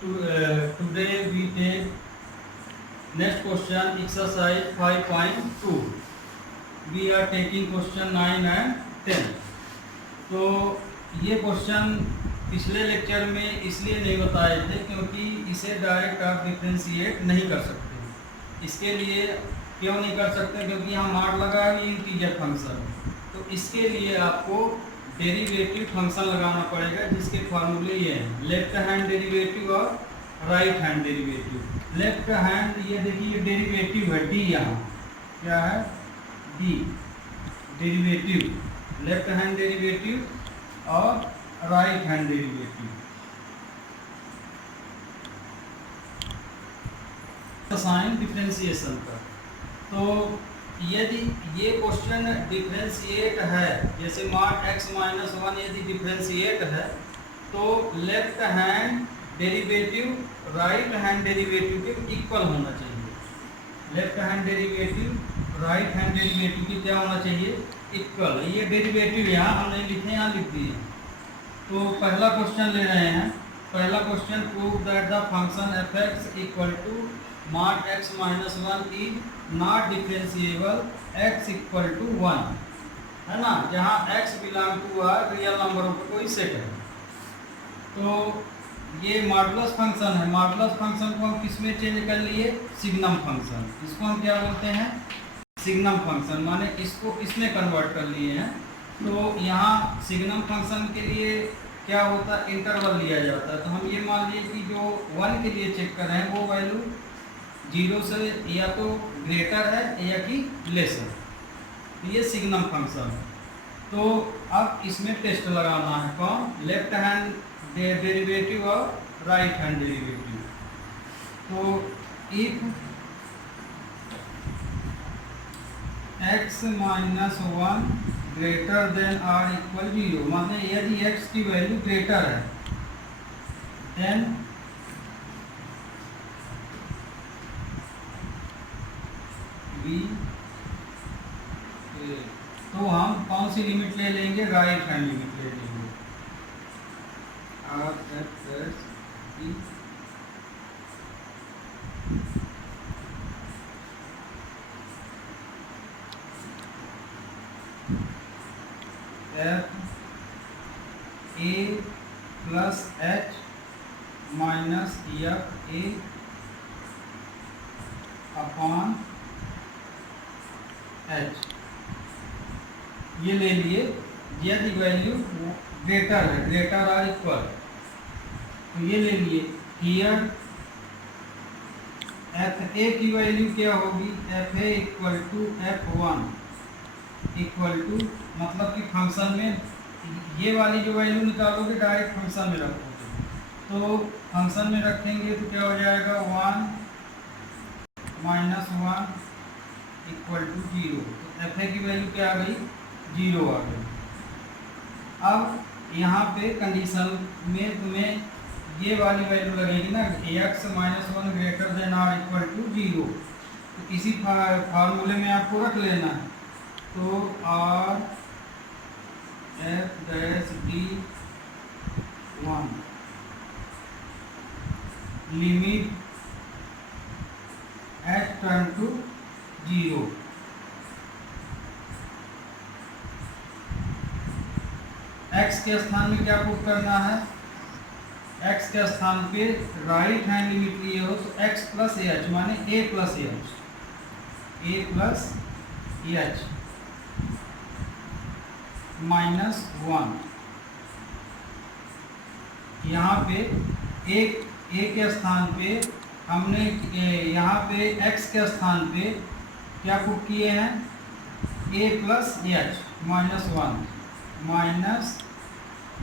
Today we take next question, exercise 5.2. We are taking question 9 and 10. तो ये question पिछले lecture में इसलिए नहीं बताए थे क्योंकि इसे डायरेक्ट आप डिफ्रेंशिएट नहीं कर सकते। इसके लिए क्यों नहीं कर सकते? क्योंकि यहाँ मार लगा है इंटीजर फंक्शन, तो इसके लिए आपको डेरिवेटिव फंक्शन लगाना पड़ेगा जिसके फार्मूले ये हैं, लेफ्ट हैंड डेरिवेटिव और right hand derivative. Left hand ये देखिए डेरिवेटिव है डी, यहाँ क्या है D derivative, left hand derivative और right hand derivative. Sine differentiation का, तो यदि ये क्वेश्चन डिफरेंशिएट है, जैसे मार्क x माइनस 1 यदि डिफरेंशिएट है तो left hand derivative right hand derivative के इक्वल होना चाहिए। Left hand derivative right hand derivative की क्या होना चाहिए? इक्वल। ये डेरिवेटिव यहाँ हमने लिखे, यहाँ लिख दिए। तो पहला क्वेश्चन ले रहे हैं। पहला question, prove that the function f(x) equal to mark x minus 1 is not differentiable x equal to 1, है ना, जहाँ x बिलोंग टू रियल नंबरों का कोई सेट है। तो ये मॉडुलस फंक्शन है। मॉडुलस फंक्शन को हम किस में चेंज कर लिए? Signum function. इसको हम क्या बोलते हैं? सिग्नम फंक्शन, माने इसको इसमें कन्वर्ट कर लिए हैं। तो यहाँ सिग्नम फंक्शन के लिए क्या होता है? इंटरवल लिया जाता है। तो हम ये मान लिए कि जो 1 के लिए चेक कर रहे हैं वो वैल्यू 0 से या तो ग्रेटर है या कि लेस है। ये सिग्नम फंक्शन है। तो अब इसमें टेस्ट लगाना है, कौन? लेफ्ट हैंड डेरिवेटिव और राइट हैंड डेरिवेटिव। तो if x minus 1 greater than or equal 0, मतलब यदि x की वैल्यू ग्रेटर है देन बी, तो हम कौन सी लिमिट ले लेंगे? राइट हैंड लिमिट ले लेंगे। R F S E F A plus H minus f a upon H, ये ले लिए। यदि वैल्यू ग्रेटर है, ग्रेटर आर इक्वल, तो ये ले लिए। हियर एफ ए की वैल्यू क्या होगी? F a equal to F1 equal to, मतलब कि फंक्शन में ये वाली जो वैल्यू निकालोगे डायरेक्ट फंक्शन में रखोगे, तो फंक्शन में रखेंगे तो क्या हो जाएगा? 1 माइनस 1 इक्वल टू 0। तो एफ ए की वैल्यू क्या आ गई? 0 आ गई। अब यहाँ पे कंडीशन में तुम्हें ये वाली वैल्यू लगेगी ना, x minus 1 greater than or equal to 0। तो इसी फार्मूले में आपको रख लेना है। तो R f dash D 1 limit h turn to 0। x के स्थान में क्या पुट करना है? x के स्थान पे राइट हैंड लिमिट लिए हो तो x प्लस एच, माने a plus H, a plus H minus 1। यहाँ पे a के स्थान पे हमने यहाँ पे x के स्थान पे क्या पुट किए हैं? a plus H minus 1 minus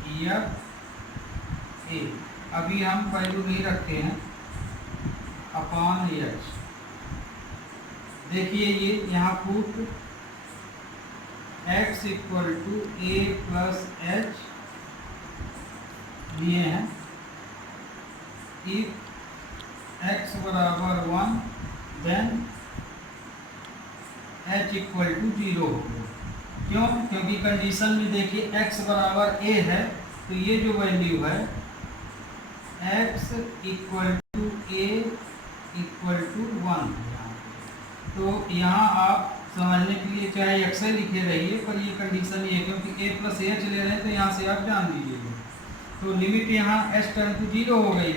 f ए, अभी हम वैल्यू नहीं रखे हैं, अपॉन एच। देखिए ये यहाँ put x equal to a plus h दिए हैं। इफ x बराबर 1 देन h इक्वल टू 0 होगा। क्यों? क्योंकि कंडीशन में देखिए x बराबर a है, तो ये जो वैल्यू है x equal to a equal to 1। तो यहाँ आप समझने के लिए चाहे अक्सर लिखे रहिए, पर ये कंडीशन ये है क्योंकि a प्लस एच ले रहे हैं तो यहाँ से आप जान लीजिएगा। तो लिमिट यहाँ h टर्न टू 0 हो गई।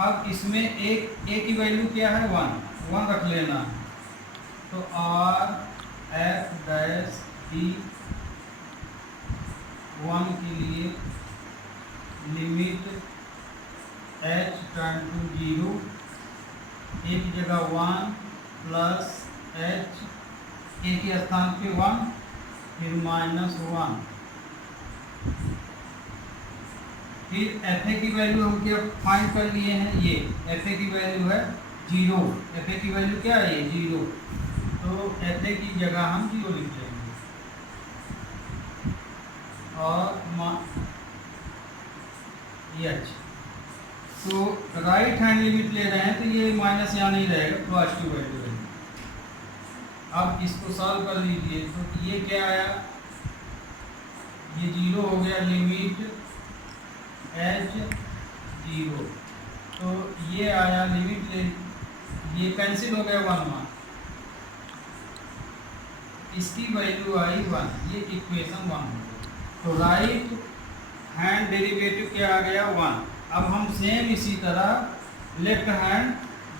अब इसमें एक a की वैल्यू क्या है 1 रख लेना। तो r f डैश d 1 के लिए limit h turn to 0, a की जगह 1 प्लस h, a के स्थान पे 1 फिर -1। फिर एफ ए की वैल्यू हम क्या फाइंड कर लिए हैं, ये एफ ए की वैल्यू है 0। एफ ए की वैल्यू क्या है, ये 0। तो एफ ए की जगह हम 0 लिख लेंगे और एच। तो राइट हैंड लिमिट ले रहे हैं तो ये माइनस यहाँ नहीं रहेगा, पॉजिटिव वैल्यू रहेगी। अब इसको सॉल्व कर लीजिए। तो ये क्या आया, ये 0 हो गया, लिमिट h 0। तो ये आया लिमिट ले, ये कैंसिल हो गया 1 इसकी वैल्यू आई 1। ये इक्वेशन 1 हो गई। तो राइट हैंड डेरिवेटिव क्या आ गया 1। अब हम सेम इसी तरह लेफ्ट हैंड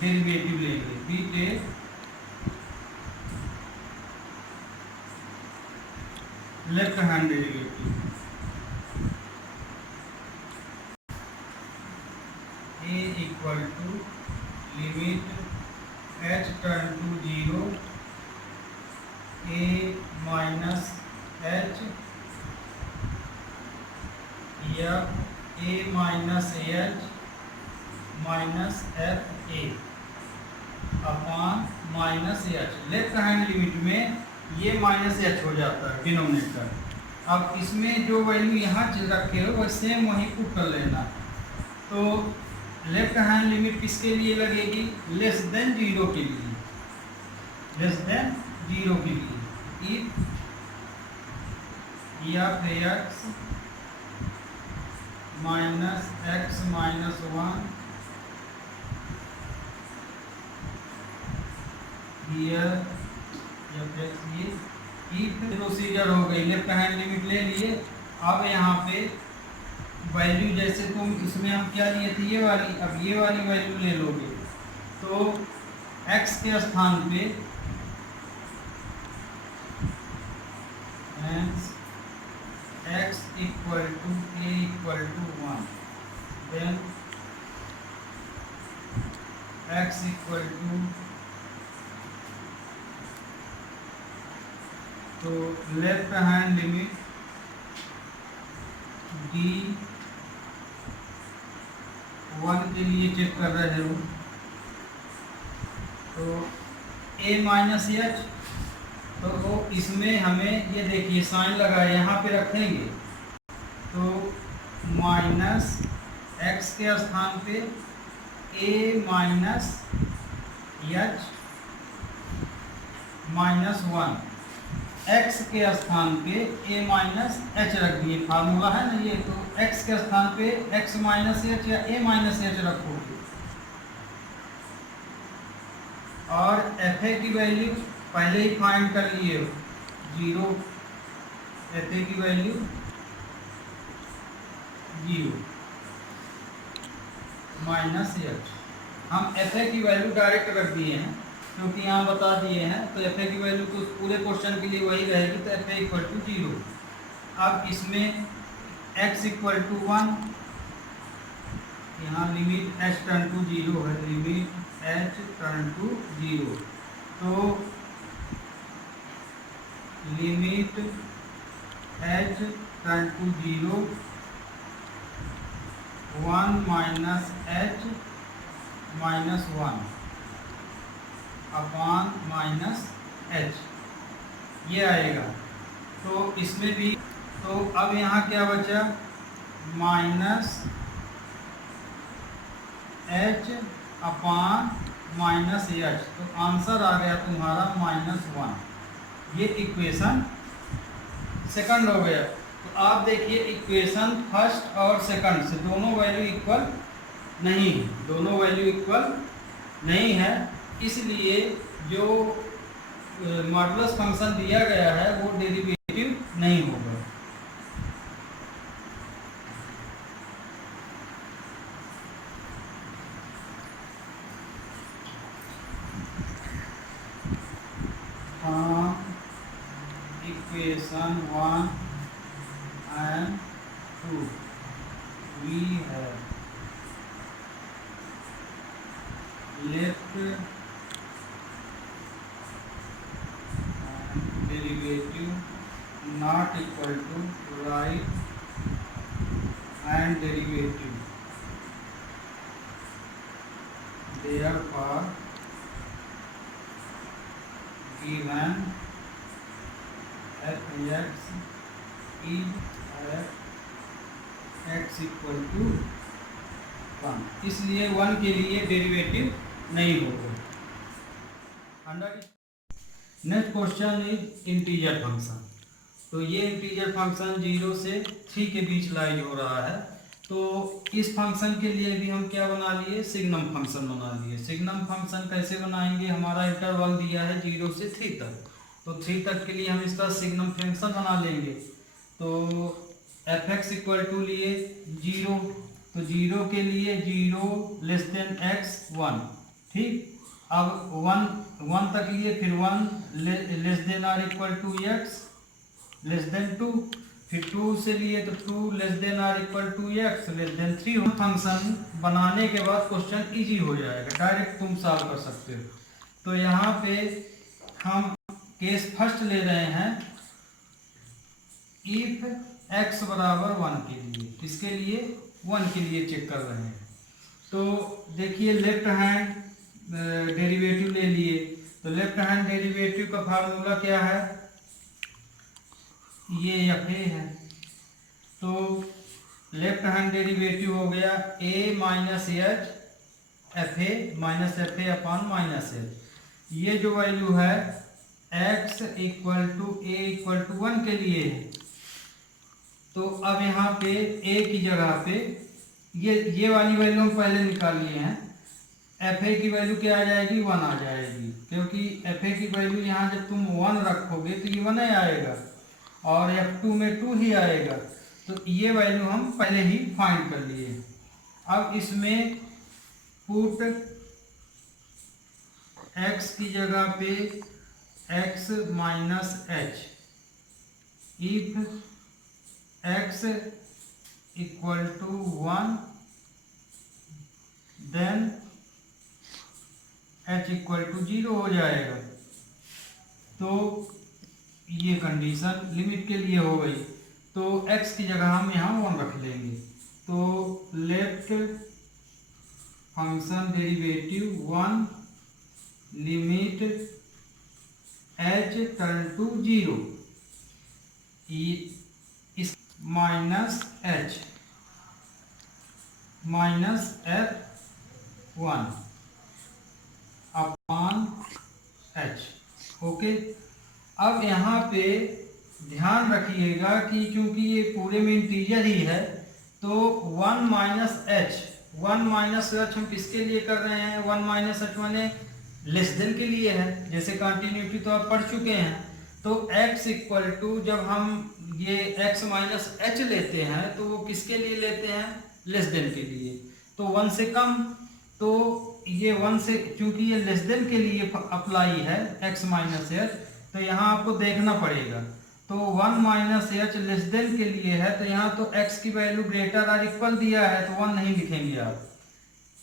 डेरिवेटिव लेंगे। We take left hand derivative a equal to limit h turn to 0 a minus h या a minus h minus f a upon minus h। Left hand limit में ये minus h हो जाता है denominator. अब इसमें जो वैल्यू यहाँ रखे हो वह सेम वहीं पुट कर लेना। तो लेफ्ट हैंड लिमिट किसके लिए लगेगी, लेस देन 0 के लिए। लेस देन 0 के लिए if x minus x minus 1 here if procedure हो गई। लेफ्ट हैंड लिमिट ले लिए। अब यहाँ पे वैल्यू जैसे तुम इसमें हम क्या लिए थे, ये वाली, अब ये वाली वैल्यू ले लोगे। तो x के स्थान पे x equal to a equal to 1, then x equal to, तो लेफ्ट हैंड लिमिट d 1 के लिए चेक कर रहे हो। तो a माइनस एच, तो इसमें हमें ये देखिए साइन लगा है, यहाँ पे रखेंगे। तो माइनस x के स्थान पे a minus h minus 1, x के स्थान पे a माइनस एच रख दिए। फार्मूला है ना ये। तो x के स्थान पे x माइनस एच या a माइनस एच रखोगे। और एफ ए की वैल्यू पहले ही फाइंड कर लिए हो 0। एफ ए की वैल्यू 0 माइनस एच। हम एफ ए की वैल्यू डायरेक्ट रख दिए हैं क्योंकि यहाँ बता दिए हैं। तो एफ ए की वैल्यू तो पूरे क्वेश्चन के लिए वही रहेगी। तो एफ ए इक्वल टू 0। अब इसमें x इक्वल टू 1, यहाँ लिमिट h टर्न टू 0 है, लिमिट h टर्न टू 0। तो limit h turn to 0 1 minus h minus 1 upon minus h ये आएगा। तो इसमें भी, तो अब यहाँ क्या बचा, minus h upon minus H. तो आंसर आ गया तुम्हारा -1। ये इक्वेशन सेकंड हो गया। तो आप देखिए इक्वेशन फर्स्ट और सेकंड से दोनों वैल्यू इक्वल नहीं है, दोनों वैल्यू इक्वल नहीं है, इसलिए जो मॉडुलस फंक्शन दिया गया है वो डेरिवेटिव नहीं होगा। हाँ, equation 1 and 2 we have left derivative not equal to right and derivative, therefore given f(x) is x equal to 1, इसलिए 1 के लिए डेरिवेटिव नहीं होगा। Next question is integer function. तो ये इंटीजर फंक्शन 0 से 3 के बीच लाइज हो रहा है। तो इस फंक्शन के लिए भी हम क्या बना लिए, सिग्नम फंक्शन बना लिए। सिग्नम फंक्शन कैसे बनाएंगे, हमारा इंटरवल दिया है 0 से 3 तक, तो 3 तक के लिए हम इसका सिग्नम फंक्शन बना लेंगे। तो f(x) इक्वल टू लिए 0, तो 0 के लिए 0 लेस देन x 1, ठीक। अब 1 तक लिए, फिर 1 less than or equal to x less than 2, फिर 2 से लिए तो 2 less than or equal to x less than 3। Function बनाने के बाद क्वेश्चन इजी हो जाएगा, डायरेक्ट तुम सॉल्व कर सकते हो। तो यहाँ पे हम केस फर्स्ट ले रहे हैं, इफ x बराबर 1 के लिए, इसके लिए 1 के लिए चेक कर रहे हैं। तो देखिए लेफ्ट हैंड डेरिवेटिव ले लिए, तो लेफ्ट हैंड डेरिवेटिव का फार्मूला क्या है, ये fa है। तो लेफ्ट हैंड डेरिवेटिव हो गया a minus h fa minus fa upon minus h. ये जो वैल्यू है x equal to a equal to 1 के लिए है। तो अब यहाँ पे a की जगह पे ये वाली वैल्यू हम पहले निकाल लिए हैं। fa की वैल्यू क्या आ जाएगी, 1 आ जाएगी, क्योंकि fa की वैल्यू यहाँ जब तुम 1 रखोगे तो ये 1 ही आएगा, और f2 में 2 ही आएगा। तो ये वैल्यू हम पहले ही फाइंड कर लिए। अब इसमें पुट x की जगह पे x minus h, if x equal to 1 then h equal to 0 हो जाएगा। तो ये कंडीशन लिमिट के लिए हो गई। तो x की जगह हम यहाँ 1 रख लेंगे। तो left function derivative 1 limit h turn to 0 इस minus h minus f1 upon h। Okay, अब यहाँ पे ध्यान रखिएगा कि क्योंकि ये पूरे में इंटीजर ही है, तो 1 माइनस एच हम किसके लिए कर रहे हैं, 1 माइनस एच माने लेस देन के लिए है। जैसे कंटिन्यूटी तो आप पढ़ चुके हैं। तो x इक्वल टू जब हम ये x माइनस एच लेते हैं तो वो किसके लिए लेते हैं, लेस देन के लिए। तो 1 से कम, तो ये 1 से, क्योंकि ये लेस देन के लिए अप्लाई है x माइनस एच, तो यहाँ आपको देखना पड़ेगा। तो 1 माइनस एच लेस देन के लिए है, तो यहाँ तो x की वैल्यू ग्रेटर और इक्वल दिया है, तो 1 नहीं लिखेंगे आप।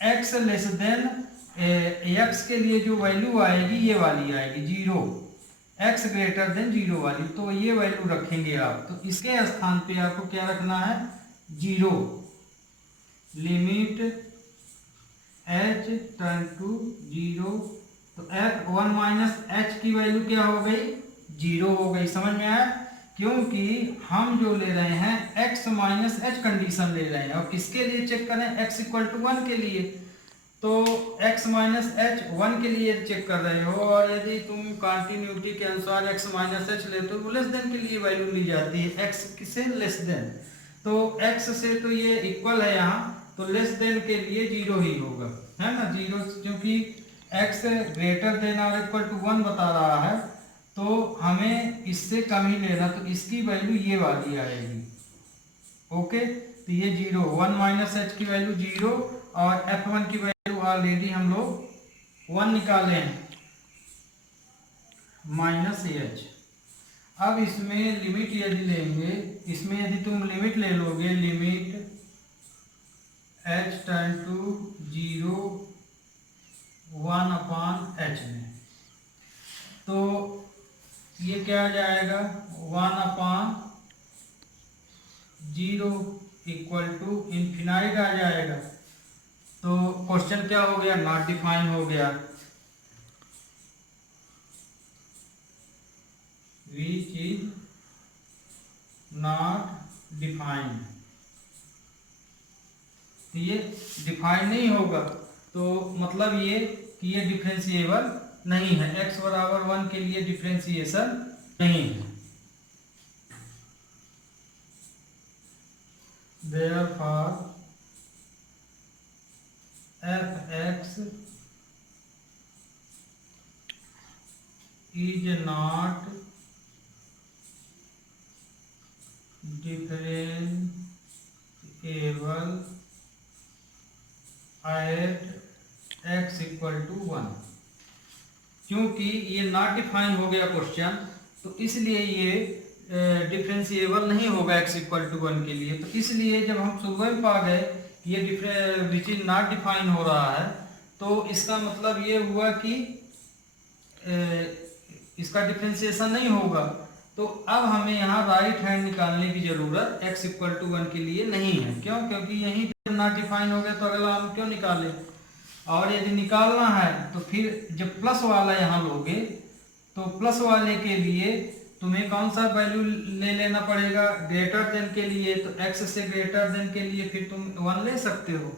x लेस देन x के लिए जो वैल्यू आएगी ये वाली आएगी 0, x ग्रेटर देन 0 वाली, तो ये वैल्यू रखेंगे आप। तो इसके स्थान पे आपको क्या रखना है, 0 लिमिट h टर्न टू 0। तो f1 माइनस h की वैल्यू क्या हो गई, 0 हो गई। समझ में आया, क्योंकि हम जो ले रहे हैं x माइनस एच कंडीशन ले रहे हैं, और किसके लिए चेक करें, x इक्वल टू 1 के लिए। तो x माइनस एच 1 के लिए चेक कर रहे हो, और यदि तुम कंटिन्यूटी के अनुसार x माइनस एच लेते हो तो लेस देन के लिए वैल्यू ली जाती है, x से लेस देन। तो x से तो ये इक्वल है यहाँ, तो लेस देन के लिए 0 ही होगा, है ना। 0 क्योंकि x ग्रेटर देन और इक्वल टू 1 बता रहा है, तो हमें इससे कम ही लेना, तो इसकी वैल्यू ये वाली आएगी। ओके, तो ये 0, 1 माइनस एच की वैल्यू 0 और f1 की वैल्यू ऑलरेडी हम लोग 1 निकाले हैं, माइनस एच। अब इसमें लिमिट यदि लेंगे, इसमें यदि तुम लिमिट ले लोगे, limit h tend to 0 1 upon h में, तो ये क्या आ जाएगा, 1 अपॉन 0 इक्वल टू इन्फिनाइट आ जाएगा। तो क्वेश्चन क्या हो गया, नॉट डिफाइन हो गया, which is not defined। तो ये डिफाइन नहीं होगा, तो मतलब ये कि ये डिफरेंशिएबल नहीं है, x बराबर 1 के लिए डिफरेंशिएशन नहीं है। Therefore f(x) is not differentiable at x equal to 1। क्योंकि ये नॉट डिफाइन हो गया क्वेश्चन, तो इसलिए ये डिफरेंशिएबल नहीं होगा x इक्वल टू 1 के लिए। तो इसलिए जब हम सुबह में पा गए ये विच इज नॉट डिफाइन हो रहा है, तो इसका मतलब ये हुआ कि इसका डिफरेंशिएशन नहीं होगा। तो अब हमें यहाँ राइट हैंड निकालने की जरूरत x इक्वल टू 1 के लिए नहीं है। क्यों? क्योंकि यही नॉट डिफाइन हो गया, तो अगला हम क्यों निकालें। और यदि निकालना है तो फिर जब प्लस वाला यहाँ लोगे, तो प्लस वाले के लिए तुम्हें कौन सा वैल्यू ले लेना पड़ेगा, ग्रेटर देन के लिए। तो x से ग्रेटर देन के लिए फिर तुम 1 ले सकते हो।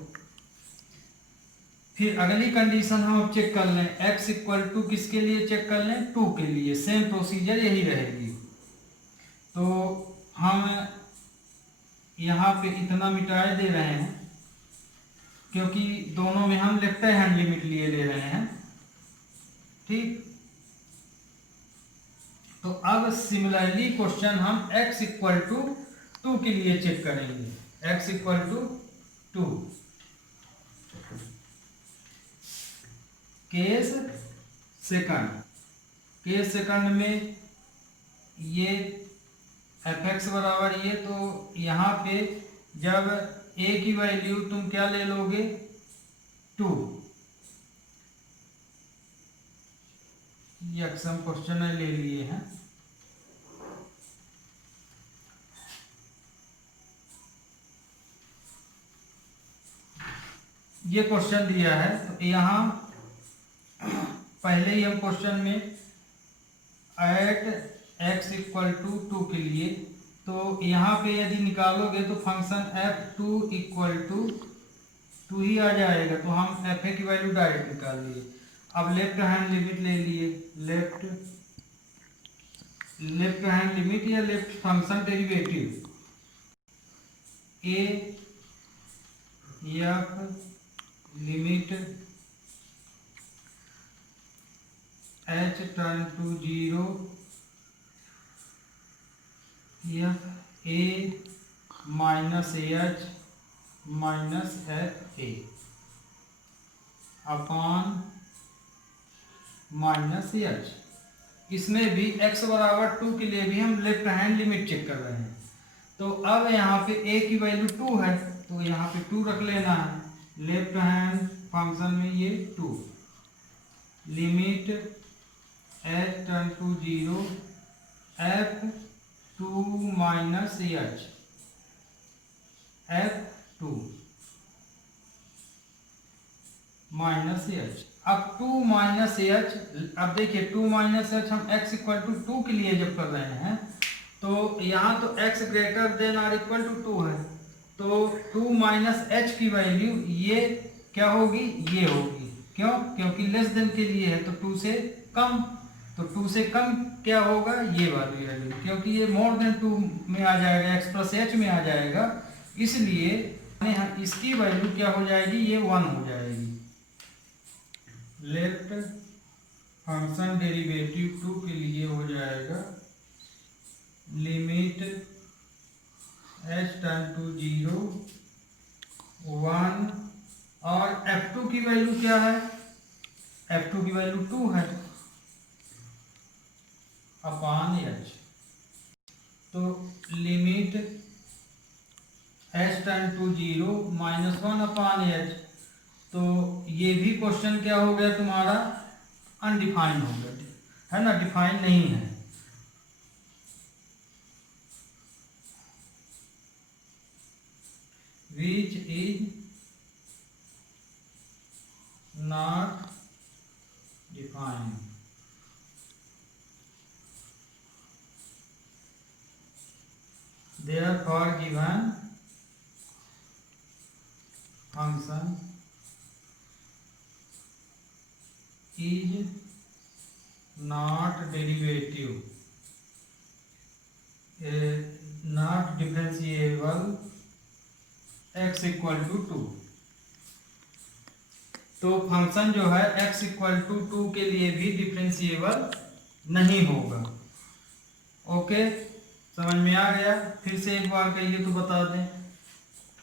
फिर अगली कंडीशन हम अब चेक कर लें, x इक्वल टू किसके लिए चेक कर लें, 2 के लिए। सेम प्रोसीजर यही रहेगी। तो हम यहाँ पे इतना मिटाए दे रहे हैं, क्योंकि दोनों में हम लेफ्ट हैंड लिमिट लिए ले रहे हैं, ठीक। तो अब सिमिलरली क्वेश्चन हम x इक्वल टू 2 के लिए चेक करेंगे, x equal to 2। Case second में ये fx बराबर ये, तो यहाँ पे जब a की वैल्यू तुम क्या ले लोगे, 2। ये अक्सर क्वेश्चन ले लिए हैं। ये क्वेश्चन दिया है, तो यहाँ पहले ही हम क्वेश्चन में एट x इक्वल टू 2 के लिए, तो यहाँ पे यदि निकालोगे तो फंक्शन f2 इक्वल टू 2 ही आ जाएगा। तो हम fa की वैल्यू डायरेक्ट निकाल लिए। अब लेफ्ट हैंड लिमिट ले लिए, लेफ्ट हैंड लिमिट या left function derivative, a f limit h turn to 0 f a minus h minus f a upon minus h. इसमें भी x बराबर 2 के लिए भी हम लेफ्ट हैंड लिमिट चेक कर रहे हैं। तो अब यहाँ पे a की वैल्यू 2 है, तो यहाँ पे 2 रख लेना है। लेफ्ट हैंड फंक्शन में ये 2 limit h turn to 0 f2 minus h f2 minus h. अब 2 माइनस एच, अब देखिए 2 माइनस एच हम x इक्वल टू 2 के लिए जब कर रहे हैं, तो यहाँ तो x ग्रेटर देन और इक्वल टू 2 है, तो 2 माइनस एच की वैल्यू ये क्या होगी, ये होगी। क्यों? क्योंकि लेस देन के लिए है, तो 2 से कम, तो 2 से कम क्या होगा, ये वाली वैल्यू, क्योंकि ये मोर देन 2 में आ जाएगा, x प्लस एच में आ जाएगा, इसलिए इसकी वैल्यू क्या हो जाएगी, ये 1 हो जाएगी। लेफ्ट फंक्शन डेरिवेटिव 2 के लिए हो जाएगा लिमिट h टेंड टू 0 1 और f2 की वैल्यू क्या है, f2 की वैल्यू 2 है अपॉन h। तो limit h tend to 0 -1 upon h। तो ये भी क्वेश्चन क्या हो गया तुम्हारा, अनडिफाइंड हो गया, है ना, डिफाइन नहीं है। Which is not defined. Therefore given function is not derivative, not differentiable x equal to 2। तो फंक्शन जो है x इक्वल टू 2 के लिए भी डिफरेंशिएबल नहीं होगा। ओके, समझ में आ गया? फिर से एक बार कहिए तो बता दें।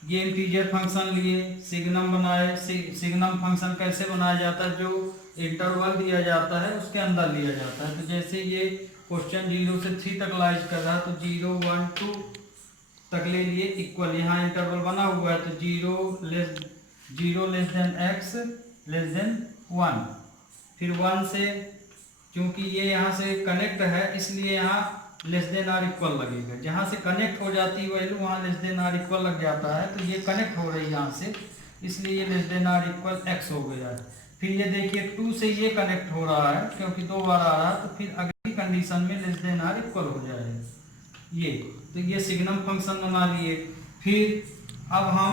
ये इंटीजर फंक्शन लिए, सिग्नम बनाए। सिग्नम फंक्शन कैसे बनाया जाता है, जो इंटरवल दिया जाता है उसके अंदर लिया जाता है। तो जैसे ये क्वेश्चन 0 से 3 तक लाइज कर रहा है, तो 0 1 2 तक ले लिए इक्वल, यहाँ इंटरवल बना हुआ है। तो 0 less than x less then 1, फिर 1 से, क्योंकि ये यहाँ से कनेक्ट है इसलिए यहाँ लेस देन आर इक्वल लगेगा। जहाँ से कनेक्ट हो जाती है वैल्यू वहाँ लेस देन आर इक्वल लग जाता है। तो ये कनेक्ट हो रही है यहाँ से, इसलिए ये less than or equal x हो गया है। फिर ये देखिए 2 से ये कनेक्ट हो रहा है क्योंकि 2 बार आ रहा है, तो फिर अगली कंडीशन में लेस देन आर इक्वल हो जाएगा ये। तो ये सिग्नम फंक्शन बना लिए। फिर अब हम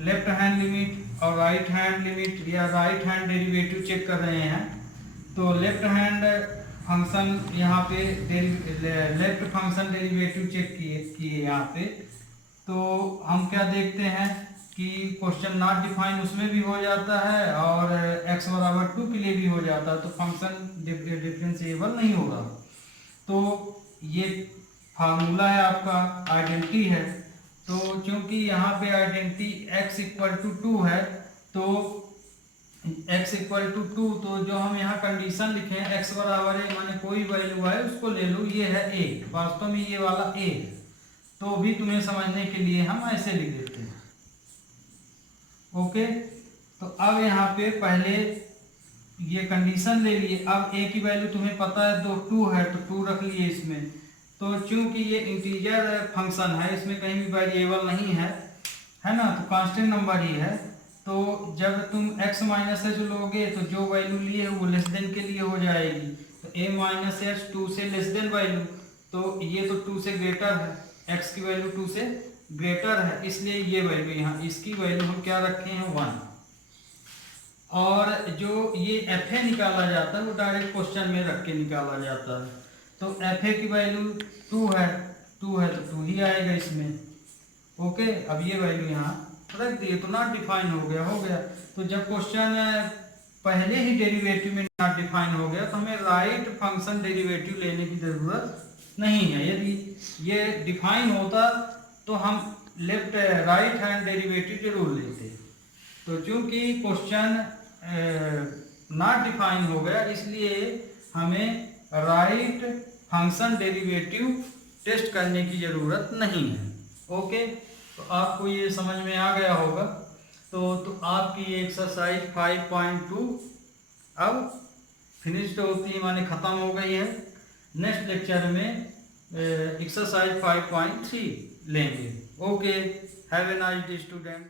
लेफ्ट हैंड लिमिट और राइट हैंड लिमिट या राइट हैंड डेरिवेटिव चेक कर रहे हैं। तो लेफ्ट हैंड फंक्शन यहाँ पे लेफ्ट फंक्शन डेरिवेटिव चेक किए यहाँ पे। तो हम क्या देखते हैं कि क्वेश्चन नॉट डिफाइन उसमें भी हो जाता है और x बराबर 2 के लिए भी हो जाता है। तो फंक्शन डिफरेंशिएबल नहीं होगा। तो ये फार्मूला है आपका, आइडेंटिटी है। तो क्योंकि यहाँ पे आइडेंटिटी x इक्वल टू 2 है, तो x इक्वल टू 2, तो जो हम यहाँ कंडीशन लिखे हैं x बराबर है, माने कोई वैल्यू है उसको ले लो, ये है a, वास्तव में ये वाला a। तो भी तुम्हें समझने के लिए हम ऐसे लिख देते हैं। ओके, तो अब यहाँ पे पहले ये कंडीशन ले लिए। अब a की वैल्यू तुम्हें पता है, 2 है, तो 2 रख लिए इसमें। तो चूंकि ये इंटीजर फंक्शन है, इसमें कहीं भी वेरिएबल नहीं है ना, तो कांस्टेंट नंबर ही है। तो जब तुम x माइनस एच लोगे तो जो वैल्यू लिए है वो लेस देन के लिए हो जाएगी। तो a माइनस एच 2 से लेस देन वैल्यू, तो ये तो 2 से ग्रेटर है, x की वैल्यू 2 से ग्रेटर है, इसलिए ये वैल्यू यहाँ, इसकी वैल्यू हम क्या रखे हैं 1। और जो ये fa निकाला जाता है वो डायरेक्ट क्वेश्चन में रख के निकाला जाता है। तो fa की वैल्यू 2 है तो 2 ही आएगा इसमें। ओके, अब ये वैल्यू यहाँ रख दिए तो नॉट डिफाइन हो गया। तो जब क्वेश्चन पहले ही डेरिवेटिव में नॉट डिफाइन हो गया तो हमें राइट फंक्शन डेरिवेटिव लेने की जरूरत नहीं है। यदि ये डिफाइन होता तो हम लेफ्ट राइट हैंड डेरिवेटिव जरूर लेते। तो चूंकि क्वेश्चन नॉट डिफाइन हो गया इसलिए हमें राइट फंक्शन डेरिवेटिव टेस्ट करने की जरूरत नहीं है। ओके, तो आपको ये समझ में आ गया होगा। तो आपकी एक्सरसाइज 5.2 अब फिनिश्ड होती है, माने ख़त्म हो गई है। नेक्स्ट लेक्चर में एक्सरसाइज 5.3 लेंगे। Okay, have a nice day student.